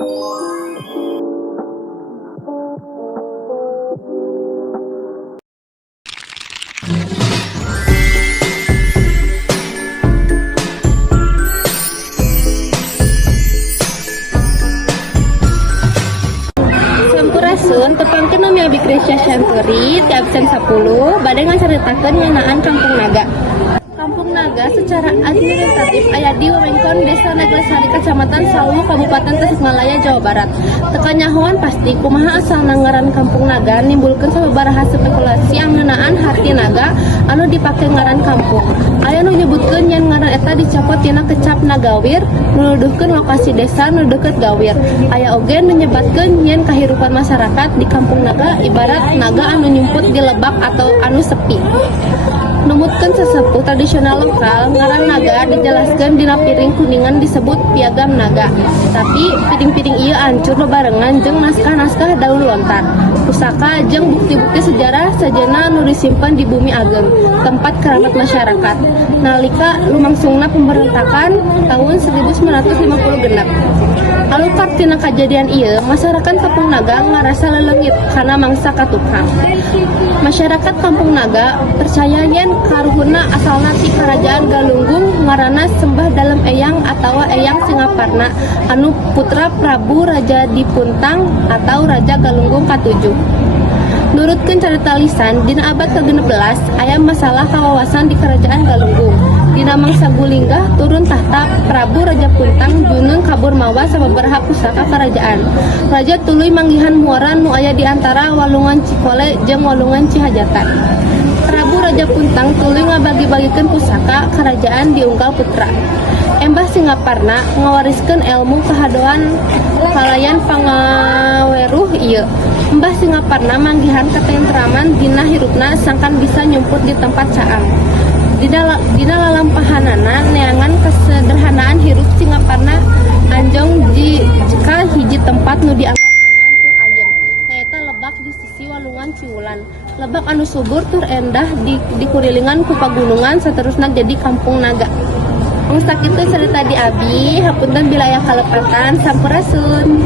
Sampurasun tepangkeun nami Abi Krisya Syanturi ti absen 10 bade ngacaritakeun ngeunaan Kampung Naga. Kampung Naga secara administratif aya di wewengkon Desa Naglasari Kecamatan Sawu Kabupaten Tasikmalaya Jawa Barat. Teka nyahoan pasti kumaha asalna ngaran Kampung Naga nimbulkeun sababaraha spekulasi ngeunaan harti naga anu dipake ngaran kampung. Aya nu nyebutkeun yen ngaran eta dicopot tina kecap Nagawir nu nuduhkeun lokasi desa nu deukeut Gawir. Aya oge nu nyebatkeun yen kahirupan masyarakat di Kampung Naga ibarat naga anu nyumput di lebak atau anu sepi. Numutkeun sesepuh tradisional lokal ngaran naga dijelaskeun dina piring kuningan disebut piagam naga. Tapi piring-piring ieu ancur bebarengan jeung naskah-naskah daun lontar, pusaka jeung bukti-bukti sejarah sejenna nu disimpen di Bumi Ageng, tempat keramat masyarakat. Nalika lumangsungna pemberontakan tahun 1950 genep. Alupar tina kajadian ieu, masyarakat Kampung Naga ngarasa leleungit kana mangsa katukang. Masyarakat Kampung Naga percaya yen karuhuna asalna ti Karajaan Galunggung ngaranna Sembah Dalem Eyang atawa Eyang Singaparna anu putra Prabu Raja Dipuntang atau Raja Galunggung ka-7. Nurutkeun carita lisan, dina abad ke-16 aya masalah kawawasan di Kerajaan Galunggung. Dina mangsa Gulinggah turun tahta Prabu Raja Puntang junun kabur mawa sababaraha pusaka kerajaan. Raja tuluy manggihan muara nu aya di antara Walungan Cikole jeung Walungan Cihajatan. Prabu Raja Puntang tuluy ngabagi-bagikeun pusaka kerajaan di unggal putra. Embah Singaparna ngawariskeun elmu kahadoan kalayan pangaweruh ieu. Mbah Singaparna manggihan katentraman dina hirupna sangkan bisa nyumput di tempat caang. Dina lalampahanana neangan kesederhanaan hirup Singaparna anjong jika hiji tempat nu dianggap aman tur ayem. Nyaeta lebak di sisi Walungan Ciulan. Lebak anu subur tur endah dikurilingan ku pagunungan saterusna jadi Kampung Naga. Sakitu cerita di Abi, hapunten bila aya kalepatan, sampurasun.